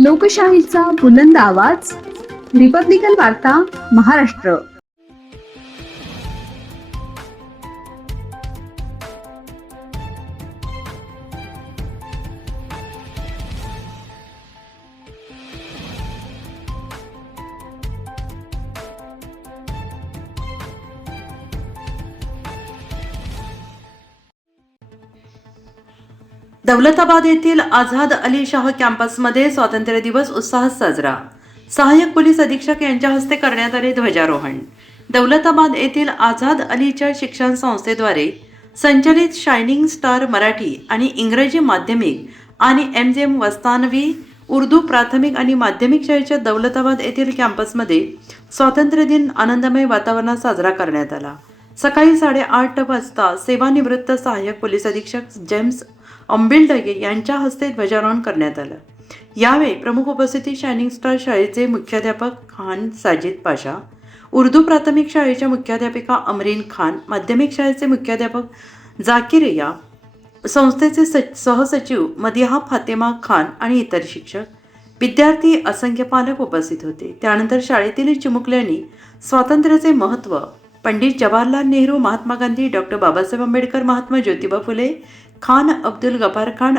लोकशाहीचा बुलंद आवाज, रिपब्लिकन वार्ता, महाराष्ट्र. दौलताबाद येथील आझाद अली शाह कॅम्पसमध्ये स्वातंत्र्य दिवस उत्साहात साजरा. सहाय्यक पोलीस अधीक्षक यांच्या हस्ते करण्यात आले ध्वजारोहण. दौलताबाद येथील आझाद अलीच्या शिक्षण संस्थेद्वारे संचलित शायनिंग स्टार मराठी आणि इंग्रजी माध्यमिक आणि MGM वस्तानवी उर्दू प्राथमिक आणि माध्यमिक शाळेच्या दौलताबाद येथील कॅम्पसमध्ये स्वातंत्र्य दिन आनंदमय वातावरणात साजरा करण्यात आला. सकाळी 8:30 वाजता सेवानिवृत्त सहाय्यक पोलीस अधीक्षक जेम्स अंबिलडगे यांच्या हस्ते ध्वजारोहण करण्यात आलं. यावेळी प्रमुख उपस्थिती शायनिंग स्टार शाळेचे मुख्याध्यापक खान साजिद पाशा, उर्दू प्राथमिक शाळेच्या मुख्याध्यापिका अमरीन खान, माध्यमिक शाळेचे मुख्याध्यापक जाकिरिया, संस्थेचे सहसचिव मदिहा फातेमा खान आणि इतर शिक्षक, विद्यार्थी, असंख्य पालक उपस्थित होते. त्यानंतर शाळेतील चिमुकल्यांनी स्वातंत्र्याचे महत्त्व, पंडित जवाहरलाल नेहरू, महात्मा गांधी, डॉक्टर बाबासाहेब आंबेडकर, महात्मा ज्योतिबा फुले, खान अब्दुल गफार खान,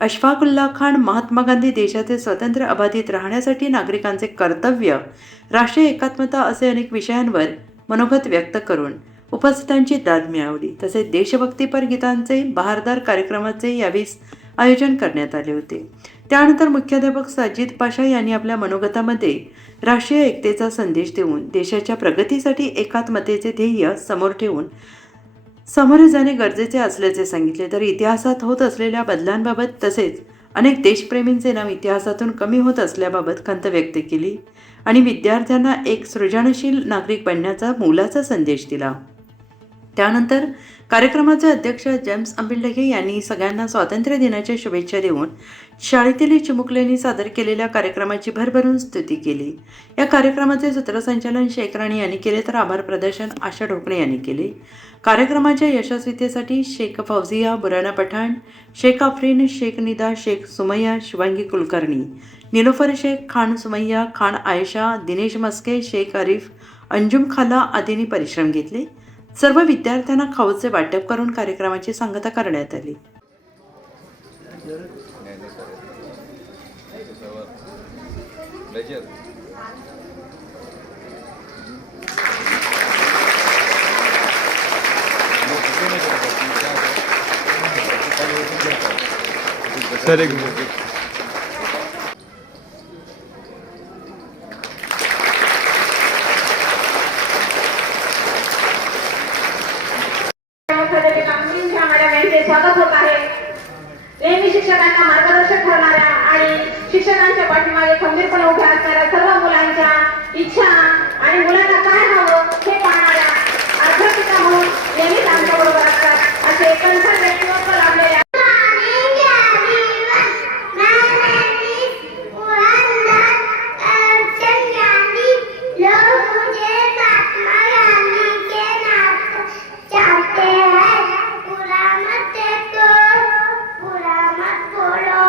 अशफाकुल्ला खान, महात्मा गांधी, देशाचे स्वातंत्र्य अबाधित राहण्यासाठी नागरिकांचे कर्तव्य, राष्ट्रीय एकात्मता असे अनेक विषयांवर मनोगत व्यक्त करून उपस्थितांची दाद मिळवली. तसेच देशभक्तीपर गीतांचे बहारदार कार्यक्रमाचे यावेळी आयोजन करण्यात आले होते. त्यानंतर मुख्याध्यापक साजिद पाशा यांनी आपल्या मनोगतामध्ये राष्ट्रीय एकतेचा संदेश देऊन देशाच्या प्रगतीसाठी एकात्मतेचे ध्येय समोर ठेवून सामोरे जाणे गरजेचे असल्याचे सांगितले. तर इतिहासात होत असलेल्या बदलांबाबत तसेच अनेक देशप्रेमींचे नाव इतिहासातून कमी होत असल्याबाबत खंत व्यक्त केली आणि विद्यार्थ्यांना एक सृजनशील नागरिक बनण्याचा मोलाचा संदेश दिला. त्यानंतर कार्यक्रमाचे अध्यक्ष जेम्स अंबिलडगे यांनी सगळ्यांना स्वातंत्र्य दिनाच्या शुभेच्छा देऊन शाळेतील चिमुकल्यांनी सादर केलेल्या कार्यक्रमाची भरभरून स्तुती केली. या कार्यक्रमाचे सूत्रसंचालन शेख राणी यांनी केले तर आभार प्रदर्शन आशा ढोकणे यांनी केले. कार्यक्रमाच्या यशस्वीतेसाठी शेख फौजिया, बुराना पठाण, शेख आफरीन, शेख निदा, शेख सुमय्या, शिवांगी कुलकर्णी, निलोफर शेख, खान सुमय्या, खान आयशा, दिनेश मस्के, शेख आरिफ, अंजुम खाला आदींनी परिश्रम घेतले. सर्व विद्यार्थ्यांना खाऊचे वाटप करून कार्यक्रमाची सांगता करण्यात आली. सर एक मिनिट. स्वागत होत आहे. नेहमी शिक्षकांना मार्गदर्शक ठरणाऱ्या आणि शिक्षकांच्या पाठीमागे खंबीरपणे उभ्या असणाऱ्या सर्व मुलांच्या इच्छा आणि मुलांना काय हवं हे पाहणाऱ्या अध्यापिका म्हणून नेहमीच आमच्याबरोबर असतात असे कंठन व्यक्तिमत्व लाभलेल्या पूरा मत बोलो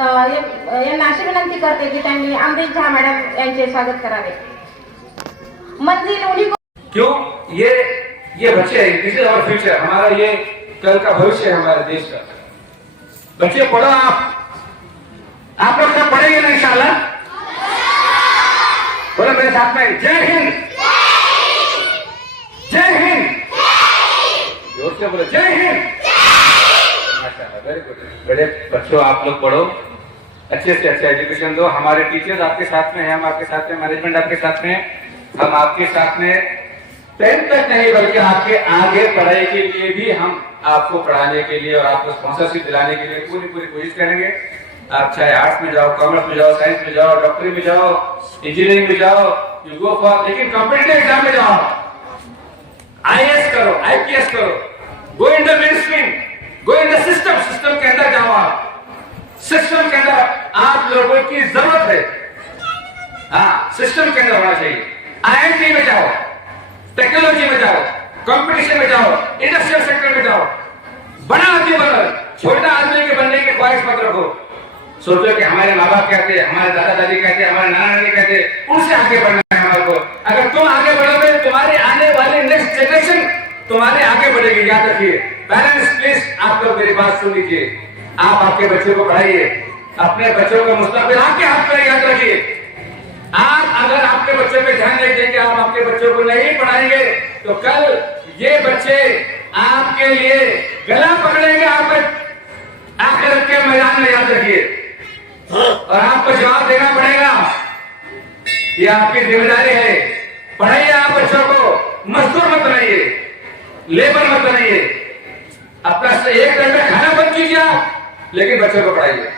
यांना अशी विनंती करते की त्यांनी अमरीत झा मॅडम यांचे स्वागत करावे. मंजिल उन्हीं को क्यों ये बच्चे हैं, दिस इज आवर फ्यूचर, हमारा ये कल का भविष्य है हमारे देश का. बच्चे पढ़ो, आप लोग सब पढ़ेंगे ना इंशाल्लाह. बोलो मेरे साथ में, जय हिंद, जय हिंद, जोर से बोलो जय हिंद. माशाल्लाह, वेरी गुड. बड़े बच्चों, आप लोग पढ़ो, अच्छे से अच्छा एजुकेशन दो. हमारे टीचर्स आपके साथ में हैं, हम आपके साथ में, मैनेजमेंट आपके साथ में, हम आपके साथ में 10th तक नहीं बल्कि आपके आगे पढ़ाई के लिए भी हम आपको पढ़ाने के लिए और आपको स्पॉन्सरशिप दिलाने के लिए पूरी कोशिश करेंगे. आप चाहे आर्ट्स में जाओ, कॉमर्स में जाओ, साइंस में जाओ, डॉक्टरी में जाओ, इंजीनियरिंग में जाओ, यू गो फॉर, लेकिन कॉम्पिटिटिव एग्जाम में जाओ, IAS करो, IPS करो, go in the mainstream, go in the system के अंदर जाओ. आप सिस्टम के अंदर आप लोगों की जरूरत है. हाँ, सिस्टम के अंदर होना चाहिए. IIT में जाओ, टेक्नोलॉजी में जाओ, कंपटीशन में जाओ, इंडस्ट्रियल सेक्टर में जाओ. बड़ा आदमी बनो, छोटा आदमी के बनने की ख्वाहिश मत रखो. सोचो कि हमारे माँ बाप कहते हैं, हमारे दादा दादी कहते हैं, हमारे नाना नानी कहते हैं, उनसे आगे बढ़ना है हमारे को. अगर तुम आगे बढ़ोगे, तुम्हारे आने वाली नेक्स्ट जनरेशन तुम्हारे आगे बढ़ेगी. याद रखिए. पेरेंट्स प्लीज आप लोग मेरी बात सुन लीजिए. आप आपके बच्चों को पढ़ाइए, अपने बच्चों का मुस्तकबिल आपके हाथ में. याद रखिए, आप अगर आपके बच्चों पे ध्यान नहीं देंगे, आप आपके बच्चों को नहीं पढ़ाएंगे, तो कल ये बच्चे आपके लिए गला पकड़ेंगे आप आखिरत के मैदान में. याद रखिए, और आपको जवाब देना पड़ेगा. ये आपकी जिम्मेदारी है. पढ़ाइए आप बच्चों को, मजदूर मत बनाइए, लेबर मत बनाइए. अपना एक टाइम में खाना बंद कीजिए, लेकिन बच्चों को पढ़ाइए.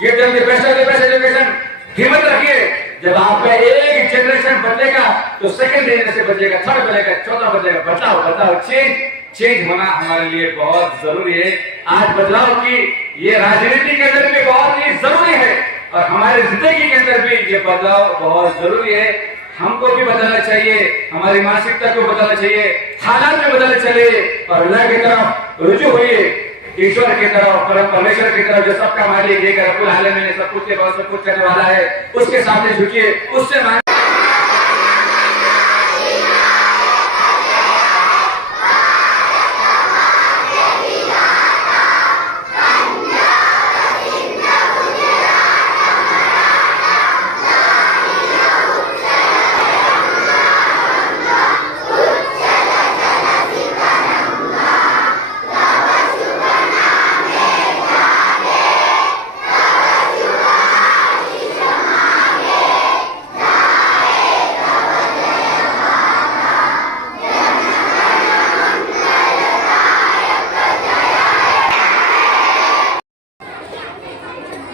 Give them the best education. हिम्मत रखिए. जब आपका एक जनरेशन बदलेगा तो सेकंड जनरेशन बदलेगा, थर्ड बदलेगा, चौथा बदलेगा. बताओ चेंज होना हमारे लिए बहुत जरूरी है. आज बदलाव की ये राजनीति के अंदर भी बहुत ही जरूरी है, और हमारी जिंदगी के अंदर भी ये बदलाव बहुत जरूरी है. हमको भी बदलना चाहिए, हमारी मानसिकता को बदलना चाहिए, हालात में बदलना चाहिए, और अल्लाह की तरफ रुजू होइए, ईश्वर की तरफ, परम परमेश्वर की तरफ, जो सबका मालिक है, रब्बुल आलमीन, सब कुछ के बाद सब कुछ करने वाला है, उसके सामने झुकिए, उससे मांगे.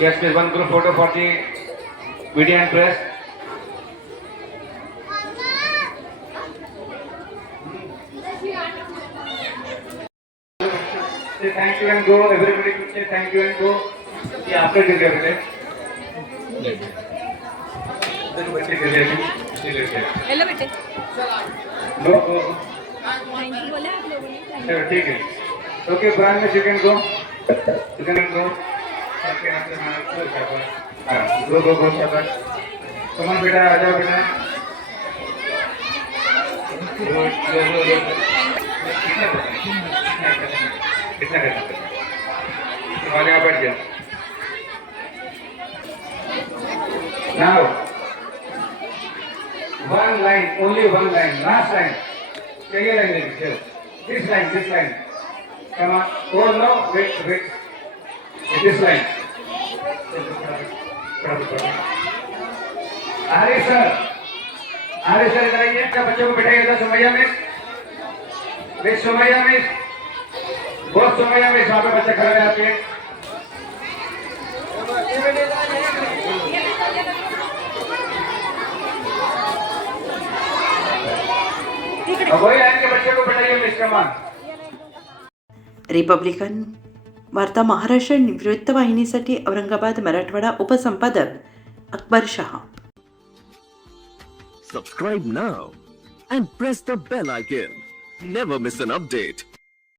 Yes, please, one group photo for the media and press. Say thank you and go. Everybody could say thank you and go. ये आपका जगह है बेटे. देखो बच्चे कर रहे हैं. हेलो बेटे. लो. थैंक यू बोले आप लोगों ने. चलो ठीक है. Okay, Brian, you can go. You can go. Okay, after my go, शाबाश. Come on, बेटा, आ जाओ बेटा. कितना करना? आगे आप बैठ जाओ. Now, one line, only one line, last line. क्या line है? This line. Come on. Oh no, wait. This line. आरे सर इधर आइए. क्या बच्चों को बैठाइए सुमैया में. बहुत सुमैया में वहाँ पे बच्चे खड़े हैं आपके. वही लाइन के बच्चे को बैठाइए मिस कमान. रिपब्लिकन वार्ता Maharashtra वृत्तवाहिनीसाठी Aurangabad Marathwada उपसंपादक Akbar Shah. Subscribe now and press the bell icon. Never miss an update.